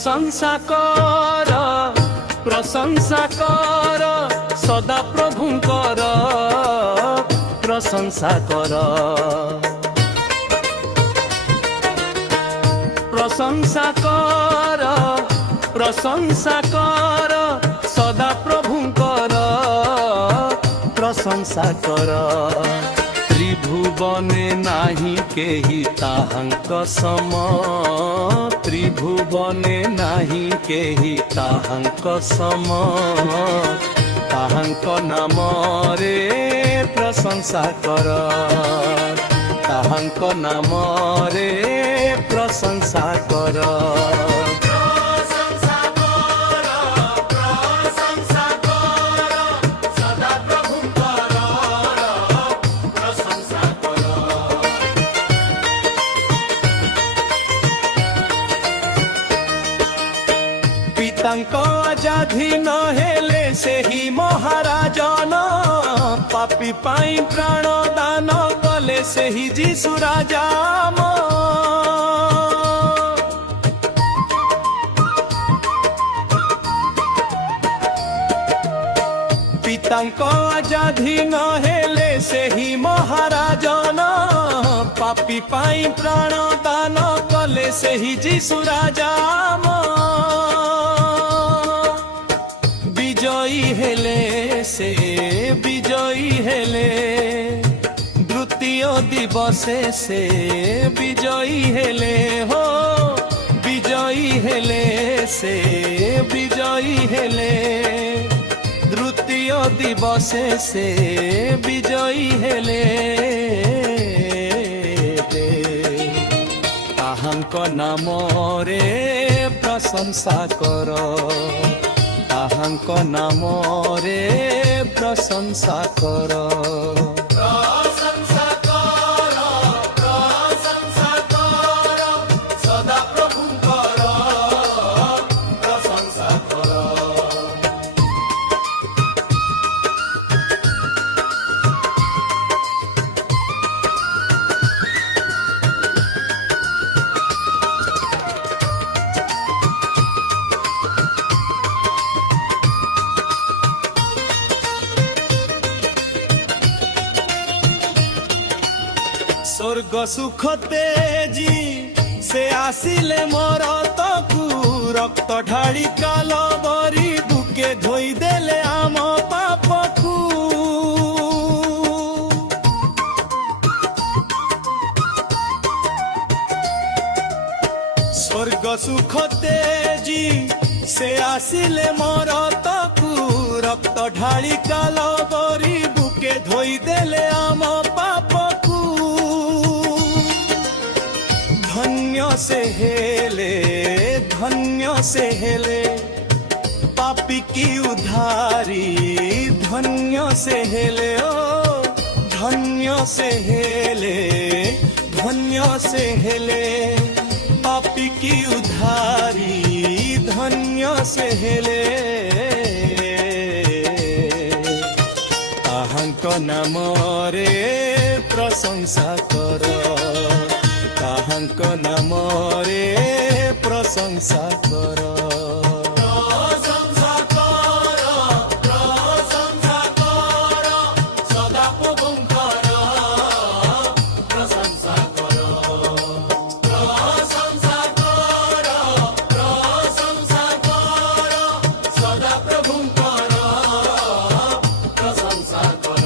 प्रशंसा कर सदा प्रभुंकर प्रशंसा कर सदा प्रभुंकर प्रशंसा कर त्रिभुवने नाही केहि ताहांक सम त्रिभुवने नाही केहि ताहांक सम ताहांक नाम रे प्रशंसा कर ताहांक नाम रे प्रशंसा कर आजाधीन हेले से ही महाराजन पापी पाई प्राण दान कले से ही जीसु राजाम पितांक आजाधीन हेले से ही महाराजन पापी पाई प्राण दान कले से ही जीसु राजाम विजयी हेले द्वितीय दिवसे से विजयी हेले हो विजयी हेले से विजयी हेले द्वितीय दिवसे से विजयी हेले ताहांक नाम रे प्रशंसा कर ताहांक नाम रे प्रशंसा कर सदा प्रभुंकर प्रशंसा कर स्वर्ग सुख तेजी से आसिले मोर तकु रक्त ढाड़ी कालबरी बुके धोई देले आम पापकु स्वर्ग सुख तेजी से आसिले मोर तकु रक्त ढाड़ी कालबरी बुके धोई देले आम पापकु धन्य से हेले पापी की उधारी धन्य से हेले ओ धन्य से हेले पापी की उधारी धन्य से हेले ताहांक नाम रे प्रशंसा कर ताहांक नाम रे प्रशंसा कर सदा प्रभुंकर प्रशंसा कर सदा प्रभुंकर प्रशंसा कर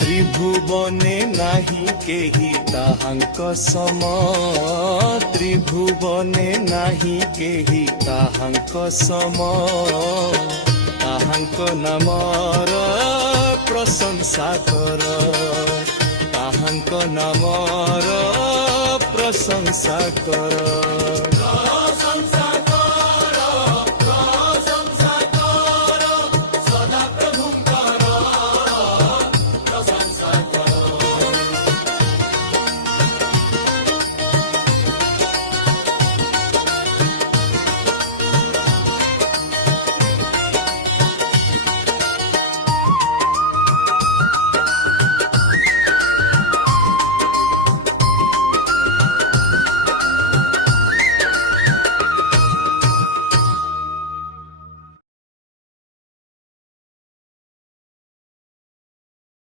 त्रिभुवने नाही केहि ताहांक सम त्रिभुवने नाही केहि ताहांक सम ताहांक नामर प्रशंसा कर ताहांक नामर प्रशंसा कर।